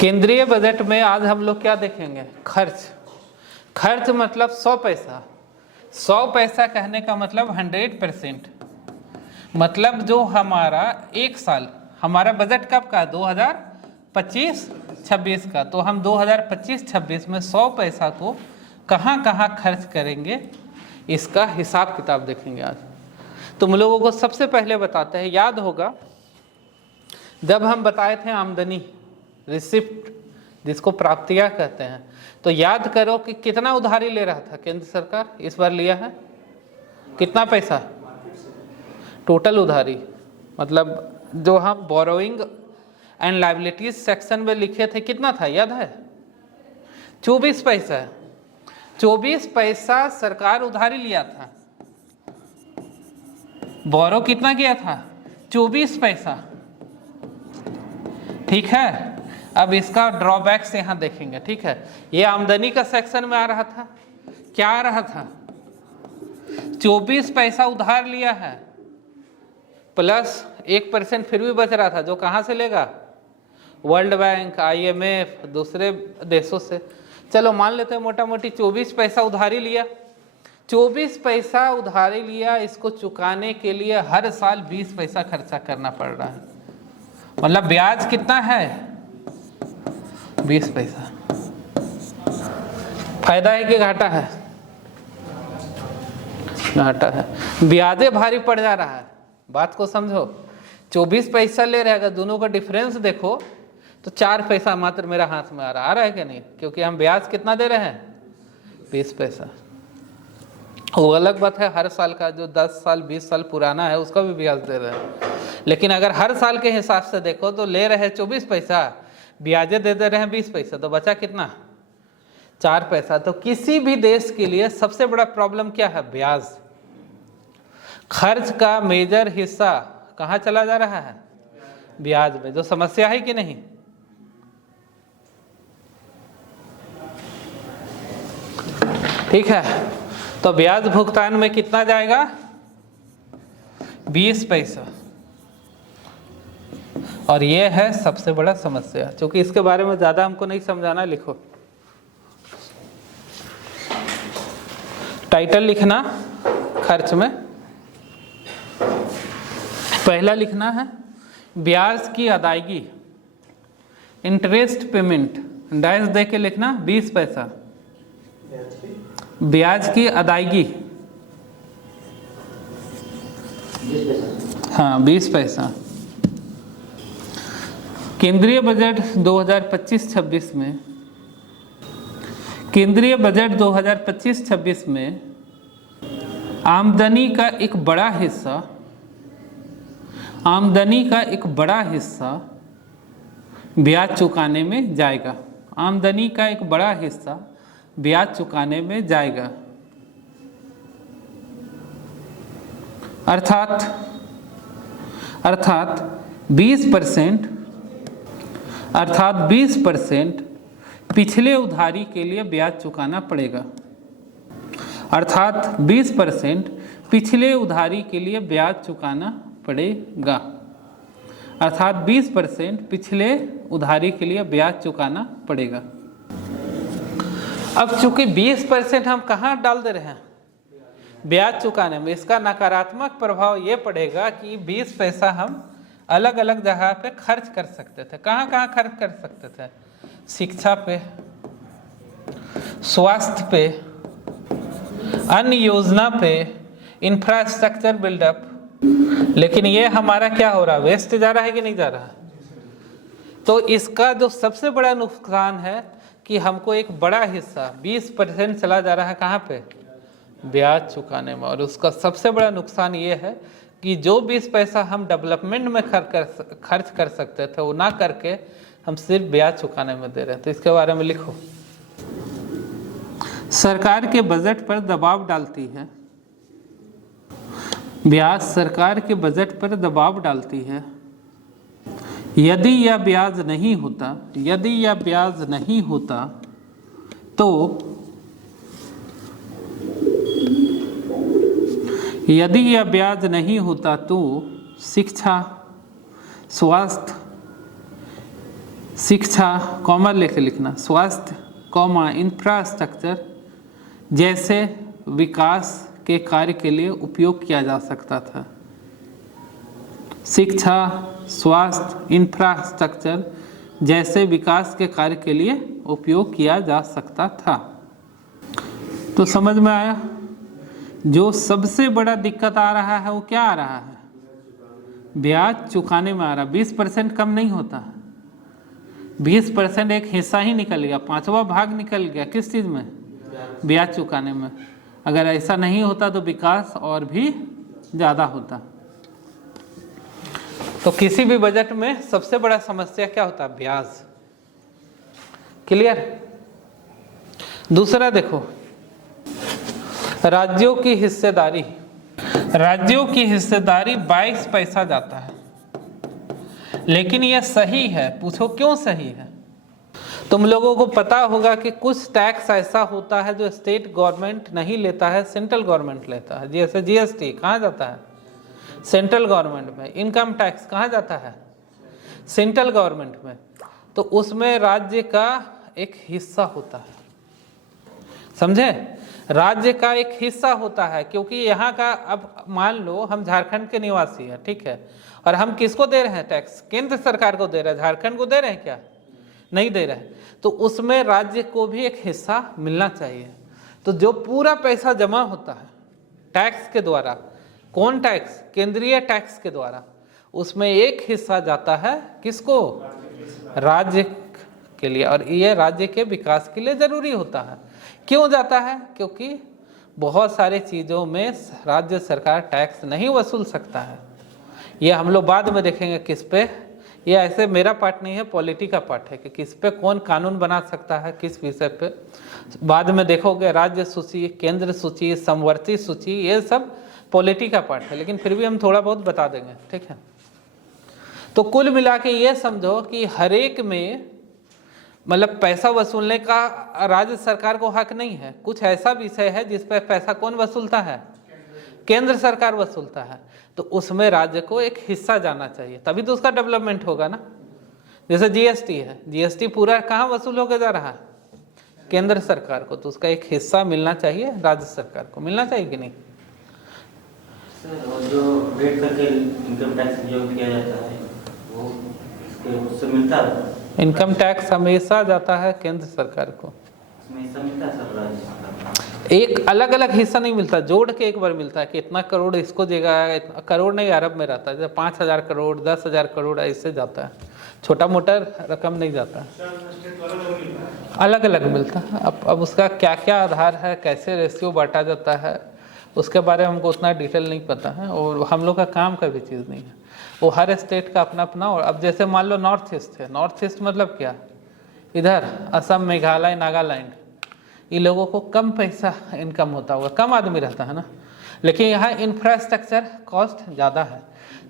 केंद्रीय बजट में आज हम लोग क्या देखेंगे? खर्च। खर्च मतलब 100 पैसा। 100 पैसा कहने का मतलब 100%। मतलब जो हमारा एक साल, हमारा बजट कब का? 2025-26 का। तो हम 2025-26 में 100 पैसा को कहाँ कहाँ खर्च करेंगे, इसका हिसाब किताब देखेंगे आज। तुम लोगों को सबसे पहले बताते हैं, याद होगा जब हम बताए थे आमदनी, रिसिप्ट जिसको प्राप्तियां कहते हैं, तो याद करो कि कितना उधारी ले रहा था केंद्र सरकार। इस बार लिया है कितना पैसा? टोटल उधारी मतलब जो हम बोरोइंग एंड लायबिलिटीज सेक्शन में लिखे थे कितना था, याद है? 24 पैसा। 24 पैसा सरकार उधारी लिया था। बोरो कितना किया था? 24 पैसा। ठीक है, अब इसका ड्रॉबैक्स यहां देखेंगे। ठीक है, ये आमदनी का सेक्शन में आ रहा था। क्या आ रहा था? 24 पैसा उधार लिया है प्लस 1% फिर भी बच रहा था, जो कहां से लेगा? वर्ल्ड बैंक, IMF, दूसरे देशों से। चलो मान लेते हैं मोटा मोटी 24 पैसा उधारी लिया। 24 पैसा उधारी लिया, इसको चुकाने के लिए हर साल 20 पैसा खर्चा करना पड़ रहा है। मतलब ब्याज कितना है? 20 पैसा। फायदा है कि घाटा है? घाटा है। ब्याजे भारी पड़ जा रहा है, बात को समझो। 24 पैसा ले रहेगा, दोनों का डिफरेंस देखो तो 4 पैसा मात्र मेरा हाथ में आ रहा है कि नहीं? क्योंकि हम ब्याज कितना दे रहे हैं? 20 पैसा। वो अलग बात है, हर साल का जो 10 साल 20 साल पुराना है उसका भी ब्याज दे रहे हैं। लेकिन अगर हर साल के हिसाब से देखो तो ले रहे हैं 24 पैसा, ब्याजे दे रहे हैं 20 पैसा, तो बचा कितना? 4 पैसा। तो किसी भी देश के लिए सबसे बड़ा प्रॉब्लम क्या है? ब्याज। खर्च का मेजर हिस्सा कहाँ चला जा रहा है? ब्याज में। जो समस्या है कि नहीं? ठीक है, तो ब्याज भुगतान में कितना जाएगा? 20 पैसा। और ये है सबसे बड़ा समस्या, क्योंकि इसके बारे में ज्यादा हमको नहीं समझाना। लिखो, टाइटल लिखना खर्च में। पहला लिखना है ब्याज की अदायगी, इंटरेस्ट पेमेंट, डैश दे के लिखना 20 पैसा। ब्याज की अदायगी, हाँ 20 पैसा। केंद्रीय बजट 2025-26 में, केंद्रीय बजट 2025-26 में आमदनी का एक बड़ा हिस्सा, आमदनी का एक बड़ा हिस्सा ब्याज चुकाने में जाएगा। आमदनी का एक बड़ा हिस्सा ब्याज चुकाने में जाएगा। अर्थात 20% पिछले उधारी के लिए ब्याज चुकाना पड़ेगा। अर्थात 20% पिछले उधारी के लिए ब्याज चुकाना पड़ेगा। अर्थात 20% पिछले उधारी के लिए ब्याज चुकाना पड़ेगा। अब चूंकि 20% हम कहाँ डाल दे रहे हैं? ब्याज चुकाने में। इसका नकारात्मक प्रभाव ये पड़ेगा कि 20 पैसा हम अलग अलग जगह पे खर्च कर सकते थे। कहाँ कहाँ खर्च कर सकते थे? शिक्षा पे, स्वास्थ्य पे, अन्य योजना पे, इंफ्रास्ट्रक्चर बिल्डअप। लेकिन ये हमारा क्या हो रहा है? वेस्ट जा रहा है कि नहीं जा रहा? तो इसका जो सबसे बड़ा नुकसान है कि हमको एक बड़ा हिस्सा 20% चला जा रहा है कहाँ पे? ब्याज चुकाने में। और उसका सबसे बड़ा नुकसान ये है कि जो 20 पैसा हम डेवलपमेंट में खर्च कर सकते थे वो ना करके हम सिर्फ ब्याज चुकाने में दे रहे हैं। तो इसके बारे में लिखो। सरकार के बजट पर दबाव डालती है, ब्याज सरकार के बजट पर दबाव डालती है। यदि यह ब्याज नहीं होता, यदि यह ब्याज नहीं होता तो, यदि यह ब्याज नहीं होता तो शिक्षा, स्वास्थ्य, शिक्षा कॉमा लेके लिखना, स्वास्थ्य कॉमा इंफ्रास्ट्रक्चर जैसे विकास के कार्य के लिए उपयोग किया जा सकता था। शिक्षा, स्वास्थ्य, इंफ्रास्ट्रक्चर जैसे विकास के कार्य के लिए उपयोग किया जा सकता था। तो समझ में आया? जो सबसे बड़ा दिक्कत आ रहा है वो क्या आ रहा है? ब्याज चुकाने में आ रहा। 20% कम नहीं होता, 20% एक हिस्सा ही निकल गया, 5वां भाग निकल गया। किस चीज़ में? ब्याज चुकाने में। अगर ऐसा नहीं होता तो विकास और भी ज़्यादा होता। तो किसी भी बजट में सबसे बड़ा समस्या क्या होता है? ब्याज। क्लियर? दूसरा देखो, राज्यों की हिस्सेदारी। राज्यों की हिस्सेदारी 22 पैसा जाता है, लेकिन यह सही है। पूछो क्यों सही है? तुम लोगों को पता होगा कि कुछ टैक्स ऐसा होता है जो स्टेट गवर्नमेंट नहीं लेता है, सेंट्रल गवर्नमेंट लेता है। जैसे जीएसटी कहाँ जाता है? सेंट्रल गवर्नमेंट में। इनकम टैक्स कहाँ जाता है? सेंट्रल गवर्नमेंट में। तो उसमें राज्य का एक हिस्सा होता है, समझे? राज्य का एक हिस्सा होता है, क्योंकि यहाँ का, अब मान लो हम झारखंड के निवासी हैं, ठीक है, और हम किसको दे रहे हैं टैक्स? केंद्र सरकार को दे रहे हैं। झारखंड को दे रहे हैं क्या? नहीं दे रहे हैं। तो उसमें राज्य को भी एक हिस्सा मिलना चाहिए। तो जो पूरा पैसा जमा होता है टैक्स के द्वारा, कौन टैक्स? केंद्रीय टैक्स के द्वारा, उसमें एक हिस्सा जाता है किसको? राज्य के लिए। और ये राज्य के विकास के लिए जरूरी होता है। क्यों जाता है? क्योंकि बहुत सारे चीज़ों में राज्य सरकार टैक्स नहीं वसूल सकता है। ये हम लोग बाद में देखेंगे किस पे। ये ऐसे मेरा पार्ट नहीं है, पॉलिटी का पार्ट है कि किस पे कौन कानून बना सकता है, किस विषय पे। बाद में देखोगे राज्य सूची, केंद्र सूची, समवर्ती सूची, ये सब पॉलिटी का पार्ट है, लेकिन फिर भी हम थोड़ा बहुत बता देंगे, ठीक है। तो कुल मिला के ये समझो कि हर एक में मतलब पैसा वसूलने का राज्य सरकार को हक नहीं है। कुछ ऐसा विषय है जिस पर पैसा कौन वसूलता है? केंद्र सरकार वसूलता है। तो उसमें राज्य को एक हिस्सा जाना चाहिए, तभी तो उसका डेवलपमेंट होगा ना। जैसे जीएसटी है, जीएसटी पूरा कहाँ वसूल होकर जा रहा है? केंद्र सरकार को। तो उसका एक हिस्सा मिलना चाहिए राज्य सरकार को। मिलना चाहिए कि नहीं? सर, जो रेट करके इनकम टैक्स जो किया जाता है वो उससे मिलता है? इनकम टैक्स हमेशा जाता है केंद्र सरकार को। उसमें हिस्सा मिलता है सर राज्य सरकार? एक अलग अलग हिस्सा नहीं मिलता, जोड़ के एक बार मिलता है कि इतना करोड़ इसको देगा। करोड़ नहीं, अरब में रहता है। जैसे 5,000 करोड़, 10,000 करोड़ ऐसे जाता है। छोटा मोटा रकम नहीं जाता है, अलग अलग मिलता है। अब उसका क्या क्या आधार है, कैसे रेशियो बांटा जाता है, उसके बारे में हमको उतना डिटेल नहीं पता है, और हम लोग का काम का भी चीज़ नहीं है। वो हर स्टेट का अपना अपना। और अब जैसे मान लो नॉर्थ ईस्ट है, नॉर्थ ईस्ट मतलब क्या? इधर असम, मेघालय, नागालैंड, इन लोगों को कम पैसा इनकम होता होगा, कम आदमी रहता है ना, लेकिन यहाँ इंफ्रास्ट्रक्चर कॉस्ट ज़्यादा है।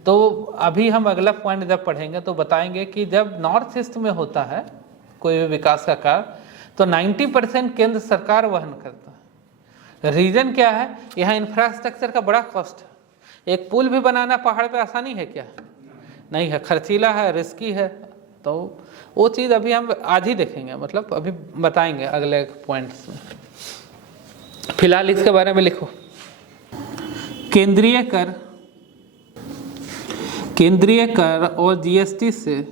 तो अभी हम अगला पॉइंट जब पढ़ेंगे तो बताएंगे कि जब नॉर्थ ईस्ट में होता है कोई भी विकास का कार्य, तो 90% केंद्र सरकार वहन करता है। रीज़न क्या है? यहाँ इंफ्रास्ट्रक्चर का बड़ा कॉस्ट है। एक पुल भी बनाना पहाड़ पे आसानी है क्या? नहीं है, खर्चीला है, रिस्की है। तो वो चीज़ अभी हम आज ही देखेंगे, मतलब अभी बताएंगे अगले पॉइंट्स में। फिलहाल इसके बारे में लिखो। केंद्रीय कर और जीएसटी से,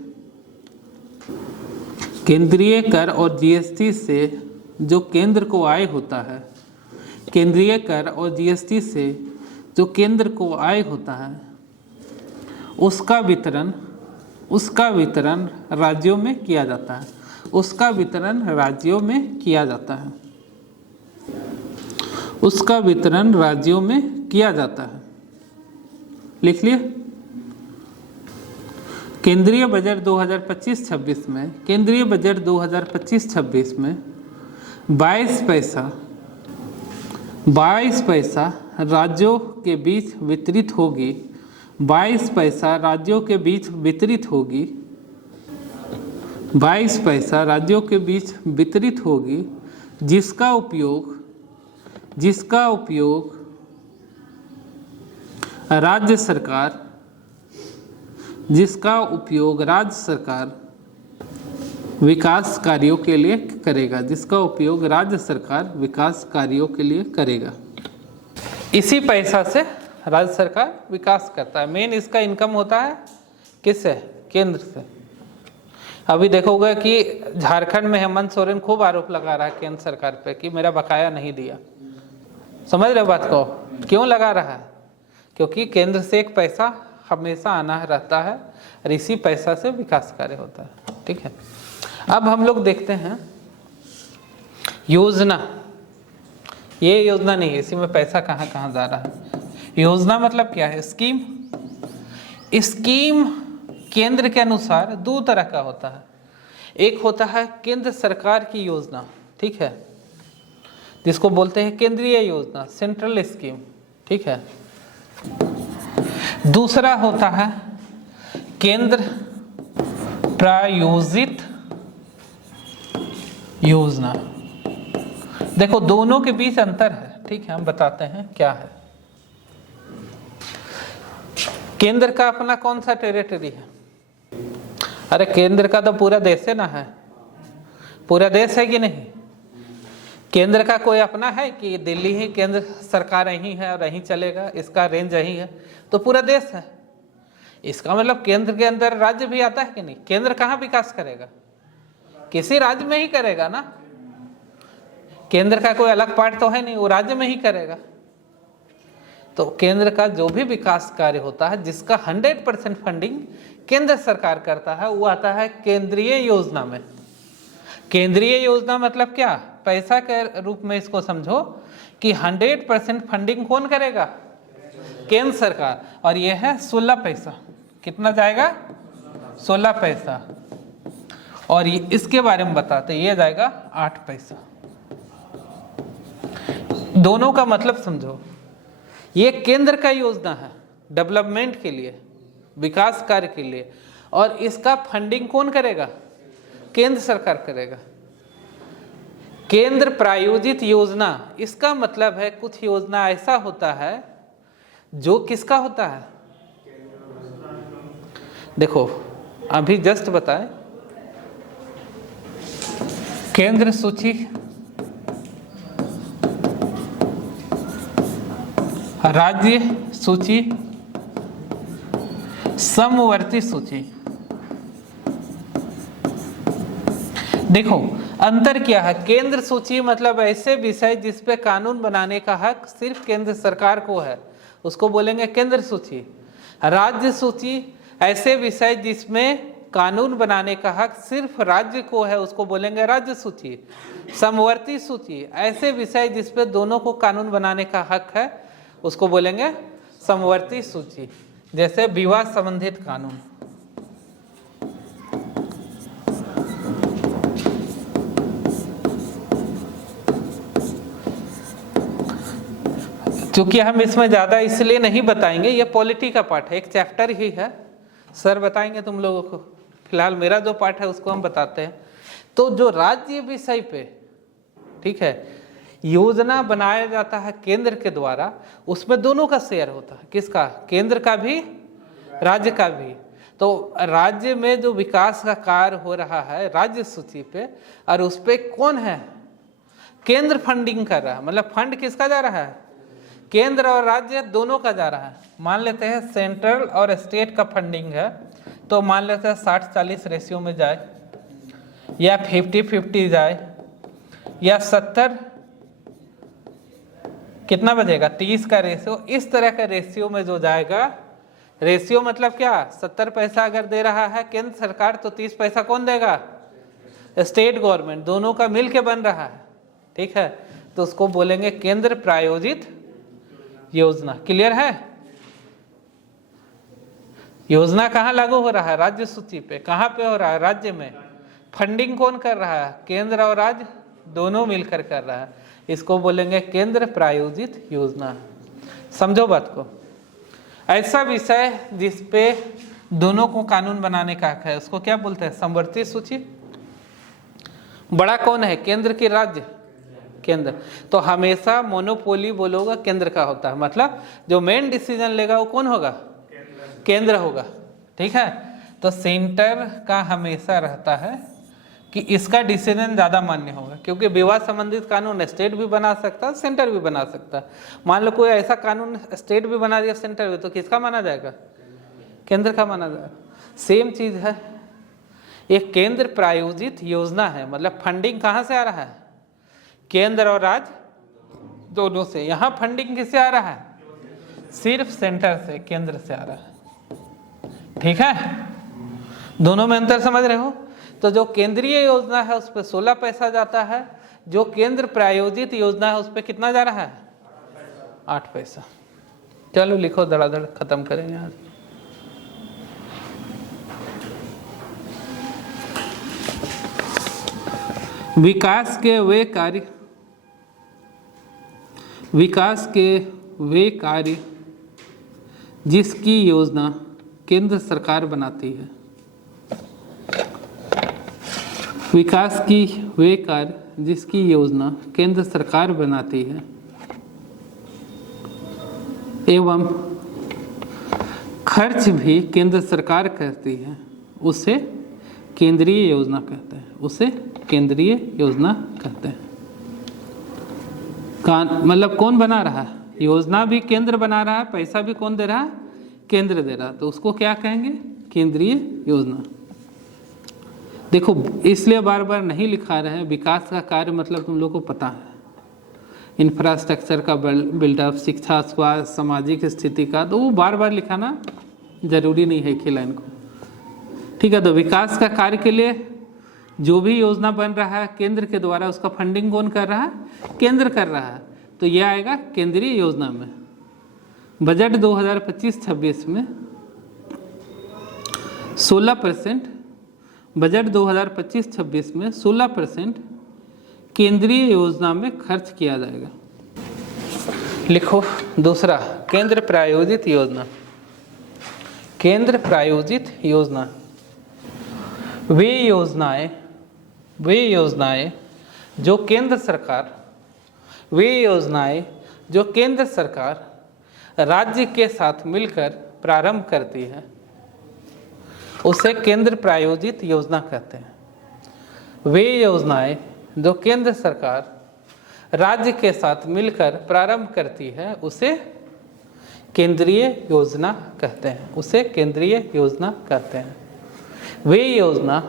केंद्रीय कर और जीएसटी से जो केंद्र को आय होता है, केंद्रीय कर और जीएसटी से जो केंद्र को आय होता है, उसका वितरण राज्यों में किया जाता है। उसका वितरण राज्यों में किया जाता है। उसका वितरण राज्यों में किया जाता है। लिख लिए? केंद्रीय बजट 2025-26 में, केंद्रीय बजट 2025-26 में 22 पैसा राज्यों के बीच वितरित होगी। 22 पैसा राज्यों के बीच वितरित होगी। 22 पैसा राज्यों के बीच वितरित होगी, जिसका उपयोग राज्य सरकार विकास कार्यों के लिए करेगा, जिसका उपयोग राज्य सरकार विकास कार्यों के लिए करेगा। इसी पैसा से राज्य सरकार विकास करता है। मेन इसका इनकम होता है किससे? केंद्र से। अभी देखोगे कि झारखंड में हेमंत सोरेन खूब आरोप लगा रहा है केंद्र सरकार पे कि मेरा बकाया नहीं दिया। समझ रहे हो बात को? क्यों लगा रहा है? क्योंकि केंद्र से एक पैसा हमेशा आना रहता है और इसी पैसा से विकास कार्य होता है। ठीक है, अब हम लोग देखते हैं योजना। ये योजना नहीं है, इसी में पैसा कहाँ कहाँ जा रहा है। योजना मतलब क्या है? स्कीम। स्कीम केंद्र के अनुसार दो तरह का होता है। एक होता है केंद्र सरकार की योजना, ठीक है, जिसको बोलते हैं केंद्रीय योजना, सेंट्रल स्कीम। ठीक है। दूसरा होता है केंद्र प्रायोजित योजना। देखो दोनों के बीच अंतर है, ठीक है, हम बताते हैं क्या है। केंद्र का अपना कौन सा टेरिटरी है? अरे केंद्र का तो पूरा देश है ना, है पूरा देश है कि नहीं? केंद्र का कोई अपना है कि दिल्ली ही केंद्र सरकार यहीं है और यहीं चलेगा, इसका रेंज यहीं है? तो पूरा देश है। इसका मतलब केंद्र के अंदर राज्य भी आता है कि नहीं? केंद्र कहाँ विकास करेगा? किसी राज्य में ही करेगा ना। केंद्र का कोई अलग पार्ट तो है नहीं, वो राज्य में ही करेगा। तो केंद्र का जो भी विकास कार्य होता है जिसका 100% फंडिंग केंद्र सरकार करता है, वो आता है केंद्रीय योजना में। केंद्रीय योजना मतलब क्या? पैसा के रूप में इसको समझो कि 100% फंडिंग कौन करेगा? केंद्र सरकार। और यह है 16 पैसा। कितना जाएगा? 16 पैसा। और इसके बारे में बताते, ये जाएगा 8 पैसा। दोनों का मतलब समझो। ये केंद्र का योजना है डेवलपमेंट के लिए, विकास कार्य के लिए, और इसका फंडिंग कौन करेगा? केंद्र सरकार करेगा। केंद्र प्रायोजित योजना, इसका मतलब है कुछ योजना ऐसा होता है जो किसका होता है? देखो अभी जस्ट बताएं, केंद्र सूची, राज्य सूची, समवर्ती सूची। देखो अंतर क्या है? केंद्र सूची मतलब ऐसे विषय जिस पे कानून बनाने का हक सिर्फ केंद्र सरकार को है, उसको बोलेंगे केंद्र सूची। राज्य सूची ऐसे विषय जिसमें कानून बनाने का हक सिर्फ राज्य को है, उसको बोलेंगे राज्य सूची। समवर्ती सूची ऐसे विषय जिस पे दोनों को कानून बनाने का हक है, उसको बोलेंगे समवर्ती सूची। जैसे विवाह संबंधित कानून। क्योंकि हम इसमें ज़्यादा इसलिए नहीं बताएंगे, ये पॉलिटी का पार्ट है, एक चैप्टर ही है, सर बताएंगे तुम लोगों को। फिलहाल मेरा जो पार्ट है उसको हम बताते हैं। तो जो राज्य विषय पे, ठीक है, योजना बनाया जाता है केंद्र के द्वारा, उसमें दोनों का शेयर होता है। किसका? केंद्र का भी, राज्य का भी। तो राज्य में जो विकास का कार्य हो रहा है राज्य सूची पे, और उस पे कौन है? केंद्र फंडिंग कर रहा है। मतलब फंड किसका जा रहा है? केंद्र और राज्य दोनों का जा रहा है। मान लेते हैं सेंट्रल और स्टेट का फंडिंग है, तो मान लेते हैं 60-40 रेशियो में जाए, या 50-50 जाए, या 70 कितना बचेगा? 30 का रेशियो। इस तरह का रेशियो में जो जाएगा, रेशियो मतलब क्या? 70 पैसा अगर दे रहा है केंद्र सरकार, तो 30 पैसा कौन देगा? State government. दोनों का मिल के बन रहा है, ठीक है, तो उसको बोलेंगे केंद्र प्रायोजित योजना। क्लियर है? योजना कहाँ लागू हो रहा है? राज्य सूची पे। कहाँ पे हो रहा है? राज्य में। फंडिंग कौन कर रहा है? केंद्र और राज्य दोनों मिलकर कर रहा है। इसको बोलेंगे केंद्र प्रायोजित योजना। समझो बात को। ऐसा विषय जिस पे दोनों को कानून बनाने का हक है, उसको क्या बोलते हैं? समवर्ती सूची। बड़ा कौन है? केंद्र की राज्य? केंद्र। तो हमेशा मोनोपोली बोलोगे केंद्र का होता है, मतलब जो मेन डिसीजन लेगा वो कौन होगा? केंद्र होगा। ठीक है, तो सेंटर का हमेशा रहता है कि इसका डिसीजन ज़्यादा मान्य होगा, क्योंकि विवाद संबंधित कानून स्टेट भी बना सकता है, सेंटर भी बना सकता है। मान लो कोई ऐसा कानून स्टेट भी बना दिया, सेंटर भी, तो किसका माना जाएगा? केंद्र का माना जाएगा। सेम चीज़ है, एक केंद्र प्रायोजित योजना है, मतलब फंडिंग कहाँ से आ रहा है? केंद्र और राज्य दोनों से। यहाँ फंडिंग किससे आ रहा है? सिर्फ सेंटर से, केंद्र से आ रहा है। ठीक है, दोनों में अंतर समझ रहे हो? तो जो केंद्रीय योजना है उस पर 16 पैसा जाता है, जो केंद्र प्रायोजित योजना है उस पर कितना जा रहा है? 8 पैसा। चलो लिखो, धड़ाधड़ खत्म करेंगे आज। विकास के वे कार्य जिसकी योजना केंद्र सरकार बनाती है। विकास की वे कार्य जिसकी योजना केंद्र सरकार बनाती है एवं खर्च भी केंद्र सरकार करती है, उसे केंद्रीय योजना कहते हैं। उसे केंद्रीय योजना कहते हैं। मतलब कौन बना रहा है? योजना भी केंद्र बना रहा है, पैसा भी कौन दे रहा है? केंद्र दे रहा है, तो उसको क्या कहेंगे? केंद्रीय योजना। देखो, इसलिए बार बार नहीं लिखा रहे हैं। विकास का कार्य मतलब तुम लोग को पता है, इंफ्रास्ट्रक्चर का बिल्डअप, शिक्षा, स्वास्थ्य, सामाजिक स्थिति का, तो वो बार बार लिखाना जरूरी नहीं है कि लाइन को। ठीक है, तो विकास का कार्य के लिए जो भी योजना बन रहा है केंद्र के द्वारा, उसका फंडिंग कौन कर रहा है? केंद्र कर रहा है, तो यह आएगा केंद्रीय योजना में। बजट 2025-26 में 16%, बजट 2025-26 में 16% केंद्रीय योजना में खर्च किया जाएगा। लिखो दूसरा, केंद्र प्रायोजित योजना। केंद्र प्रायोजित योजना वे योजनाएं जो केंद्र सरकार राज्य के साथ मिलकर प्रारंभ करती है, उसे केंद्र प्रायोजित योजना कहते हैं। वे योजनाएं जो केंद्र सरकार राज्य के साथ मिलकर प्रारंभ करती है, उसे केंद्रीय योजना कहते हैं। उसे केंद्रीय योजना कहते हैं। वे योजना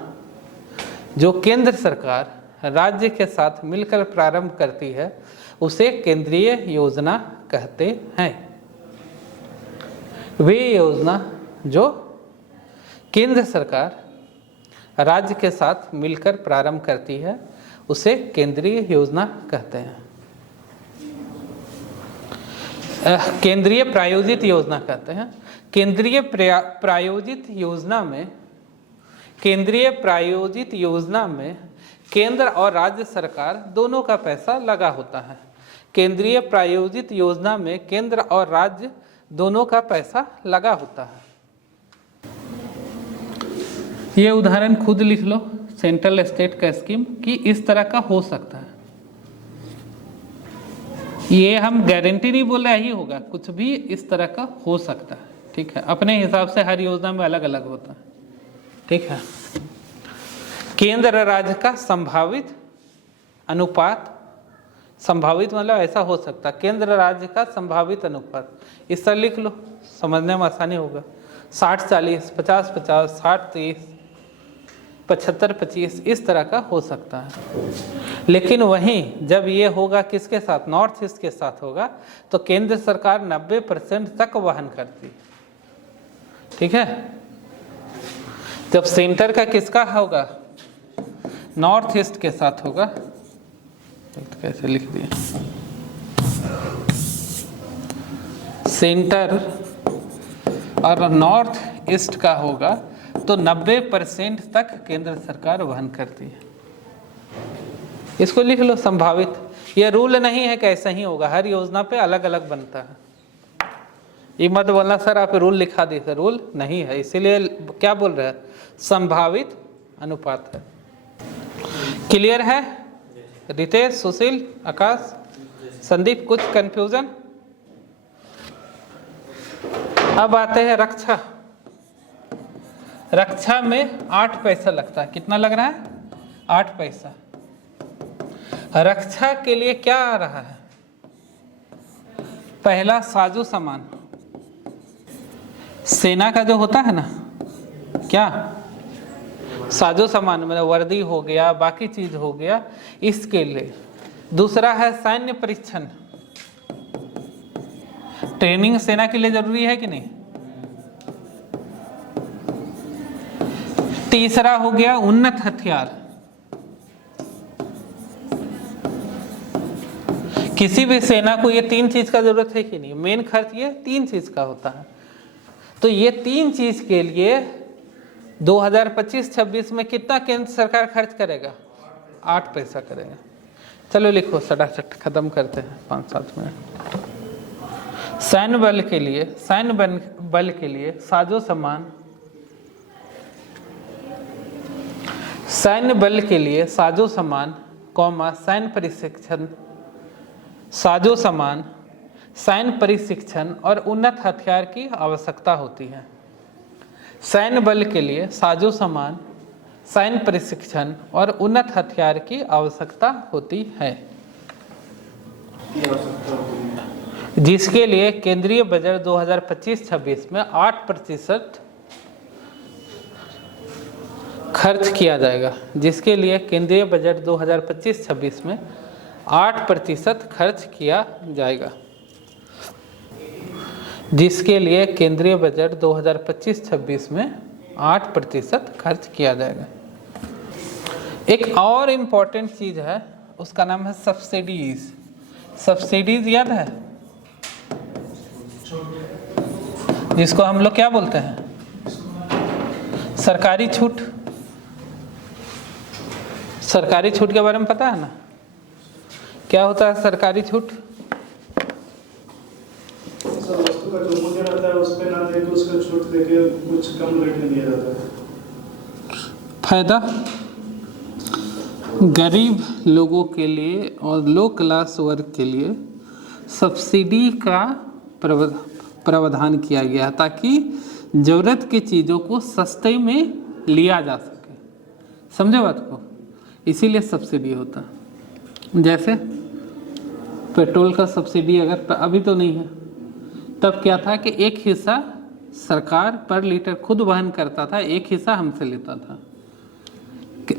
जो केंद्र सरकार राज्य के साथ मिलकर प्रारंभ करती है, उसे केंद्रीय योजना कहते हैं। वे योजना जो केंद्र सरकार राज्य के साथ मिलकर प्रारंभ करती है, उसे केंद्रीय योजना कहते हैं। केंद्रीय प्रायोजित योजना कहते हैं। केंद्रीय प्रायोजित योजना में केंद्र और राज्य सरकार दोनों का पैसा लगा होता है। केंद्रीय प्रायोजित योजना में केंद्र और राज्य दोनों का पैसा लगा होता है। ये उदाहरण खुद लिख लो, सेंट्रल स्टेट का स्कीम कि इस तरह का हो सकता है। ये हम गारंटी नहीं बोल रहे, ही होगा, कुछ भी इस तरह का हो सकता है। ठीक है, अपने हिसाब से हर योजना में अलग अलग होता है। ठीक है, केंद्र राज्य का संभावित अनुपात, संभावित मतलब ऐसा हो सकता है, केंद्र राज्य का संभावित अनुपात, इस तरह लिख लो, समझने में आसानी होगा। 60-40, 50-50, 60-30, 75-25, इस तरह का हो सकता है। लेकिन वहीं जब ये होगा किसके साथ? नॉर्थ ईस्ट के साथ होगा, तो केंद्र सरकार 90% तक वहन करती। ठीक है, जब सेंटर का किसका होगा? नॉर्थ ईस्ट के साथ होगा। तो कैसे लिख दिए? सेंटर और नॉर्थ ईस्ट का होगा तो 90% तक केंद्र सरकार वहन करती है। इसको लिख लो संभावित। यह रूल नहीं है कि ऐसा ही होगा, हर योजना पे अलग अलग बनता है। ये मत बोलना सर आप रूल लिखा दिए, रूल नहीं है, इसीलिए क्या बोल रहे हैं? संभावित अनुपात है। क्लियर है? रितेश, सुशील, आकाश, संदीप, कुछ कंफ्यूजन? अब आते हैं रक्षा। रक्षा में 8 पैसा लगता है। कितना लग रहा है? 8 पैसा। रक्षा के लिए क्या आ रहा है? पहला साजो सामान, सेना का जो होता है ना, क्या साजो सामान मतलब वर्दी हो गया, बाकी चीज हो गया, इसके लिए। दूसरा है सैन्य परीक्षण, ट्रेनिंग सेना के लिए जरूरी है कि नहीं। तीसरा हो गया उन्नत हथियार, किसी भी सेना को ये 3 चीज का जरूरत है कि नहीं, मेन खर्च ये 3 चीज का होता है। तो ये 3 चीज के लिए 2025-26 में कितना केंद्र सरकार खर्च करेगा? 8 पैसा करेगा। चलो लिखो, सटासट खत्म करते हैं 5-7 मिनट। सैन्य बल के लिए साजो सामान, सैन्य बल के लिए साजो सामान, सैन्य प्रशिक्षण, साजो सामान, सैन्य प्रशिक्षण और उन्नत हथियार की आवश्यकता होती है। सैन्य बल के लिए साजो सामान, सैन्य प्रशिक्षण और उन्नत हथियार की आवश्यकता होती है, जिसके लिए केंद्रीय बजट 2025-26 में 8% खर्च किया जाएगा। जिसके लिए केंद्रीय बजट 2025-26 में 8% खर्च किया जाएगा। जिसके लिए केंद्रीय बजट 2025-26 में 8% खर्च किया जाएगा। एक और इम्पॉर्टेंट चीज है, उसका नाम है सब्सिडीज। सब्सिडीज याद है, जिसको हम लोग क्या बोलते हैं? सरकारी छूट। सरकारी छूट के बारे में पता है ना, क्या होता है सरकारी छूट? वस्तु का जो मूल्य रहता है उस पे ना दे तो उसका छूट देके कुछ कम रेट में दिया जाता है। फायदा गरीब लोगों के लिए और लो क्लास वर्ग के लिए सब्सिडी का प्रावधान किया गया ताकि जरूरत की चीज़ों को सस्ते में लिया जा सके। समझे बात को? इसीलिए सब्सिडी होता है। जैसे पेट्रोल का सब्सिडी अगर अभी तो नहीं है, तब क्या था कि एक हिस्सा सरकार पर लीटर खुद वहन करता था, एक हिस्सा हमसे लेता था।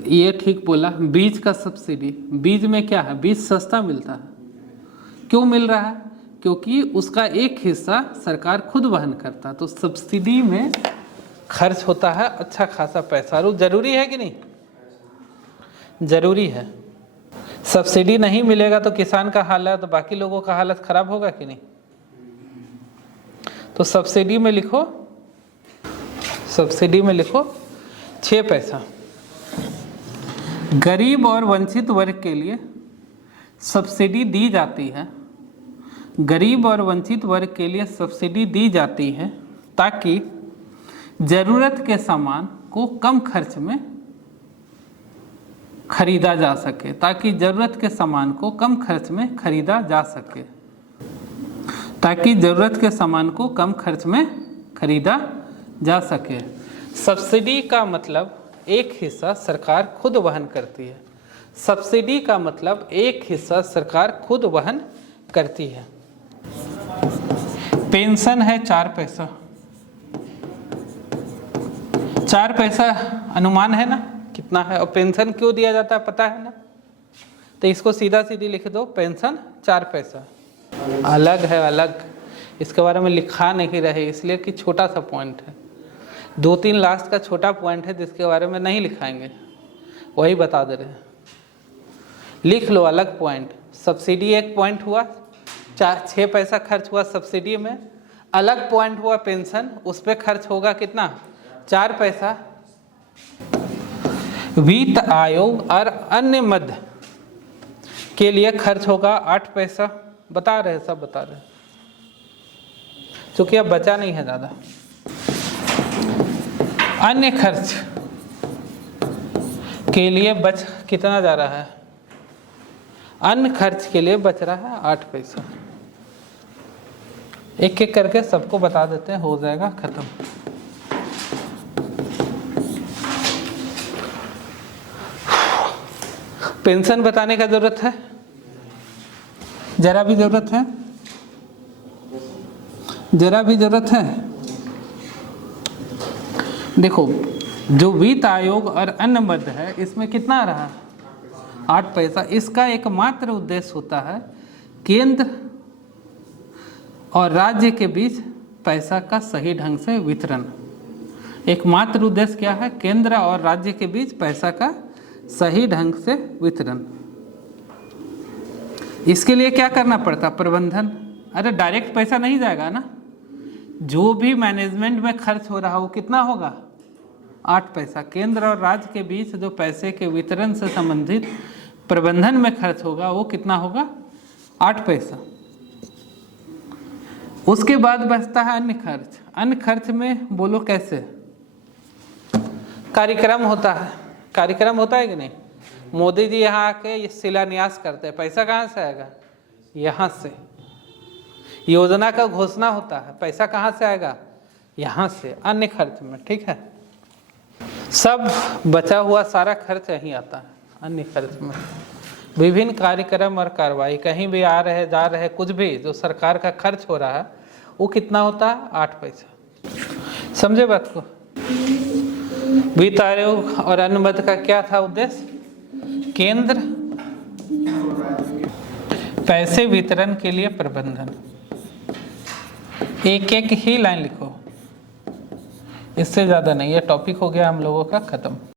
ये ठीक बोला। बीज का सब्सिडी, बीज में क्या है? बीज सस्ता मिलता है। क्यों मिल रहा है? क्योंकि उसका एक हिस्सा सरकार खुद वहन करता है। तो सब्सिडी में खर्च होता है अच्छा खासा पैसा। और जरूरी है कि नहीं? जरूरी है। सब्सिडी नहीं मिलेगा तो किसान का हालत, बाकी लोगों का हालत खराब होगा कि नहीं? तो सब्सिडी में लिखो, सब्सिडी में लिखो 6 पैसा। गरीब और वंचित वर्ग के लिए सब्सिडी दी जाती है। गरीब और वंचित वर्ग के लिए सब्सिडी दी जाती है ताकि जरूरत के सामान को कम खर्च में खरीदा जा सके, ताकि जरूरत के सामान को कम खर्च में खरीदा जा सके, ताकि जरूरत के सामान को कम खर्च में खरीदा जा सके। सब्सिडी का मतलब एक हिस्सा सरकार खुद वहन करती है। सब्सिडी का मतलब एक हिस्सा सरकार खुद वहन करती है। पेंशन है 4 पैसा। 4 पैसा अनुमान है ना कितना है? और पेंशन क्यों दिया जाता है पता है ना? तो इसको सीधा सीधी लिख दो, पेंशन 4 पैसा। अलग है, अलग, इसके बारे में लिखा नहीं रहे इसलिए कि छोटा सा पॉइंट है। 2-3 लास्ट का छोटा पॉइंट है जिसके बारे में नहीं लिखाएंगे, वही बता दे रहे हैं। लिख लो अलग पॉइंट। सब्सिडी एक पॉइंट हुआ, 6 पैसा खर्च हुआ सब्सिडी में। अलग पॉइंट हुआ पेंशन, उस पर खर्च होगा कितना? 4 पैसा। वित्त आयोग और अन्य मद के लिए खर्च होगा 8 पैसा। बता रहे, सब बता रहे, क्योंकि अब बचा नहीं है ज़्यादा। अन्य खर्च के लिए बच कितना जा रहा है? अन्य खर्च के लिए बच रहा है 8 पैसा। एक एक करके सबको बता देते हैं, हो जाएगा खत्म। पेंशन बताने का जरूरत है? जरा भी जरूरत है? जरा भी जरूरत है? देखो, जो वित्त आयोग और अन्य मद है, इसमें कितना आ रहा? 8 पैसा। इसका एकमात्र उद्देश्य होता है केंद्र और राज्य के बीच पैसा का सही ढंग से वितरण। एकमात्र उद्देश्य क्या है? केंद्र और राज्य के बीच पैसा का सही ढंग से वितरण। इसके लिए क्या करना पड़ता? प्रबंधन। अरे डायरेक्ट पैसा नहीं जाएगा ना, जो भी मैनेजमेंट में खर्च हो रहा है वो कितना होगा? 8 पैसा। केंद्र और राज्य के बीच जो पैसे के वितरण से संबंधित प्रबंधन में खर्च होगा वो कितना होगा? 8 पैसा। उसके बाद बचता है अन्य खर्च। अन्य खर्च में बोलो कैसे? कार्यक्रम होता है। कार्यक्रम होता है कि नहीं? मोदी जी यहाँ आके ये शिलान्यास करते हैं, पैसा कहाँ से आएगा? यहाँ से। योजना का घोषणा होता है, पैसा कहाँ से आएगा? यहाँ से, अन्य खर्च में। ठीक है, सब बचा हुआ सारा खर्च यहीं आता है अन्य खर्च में। विभिन्न कार्यक्रम और कार्रवाई, कहीं भी आ रहे जा रहे कुछ भी जो सरकार का खर्च हो रहा है वो कितना होता है? 8 पैसा। समझे बात को? वित्त आयोग और अन्य मद का क्या था उद्देश्य? केंद्र पैसे वितरण के लिए प्रबंधन। एक एक ही लाइन लिखो, इससे ज़्यादा नहीं। ये टॉपिक हो गया हम लोगों का खत्म।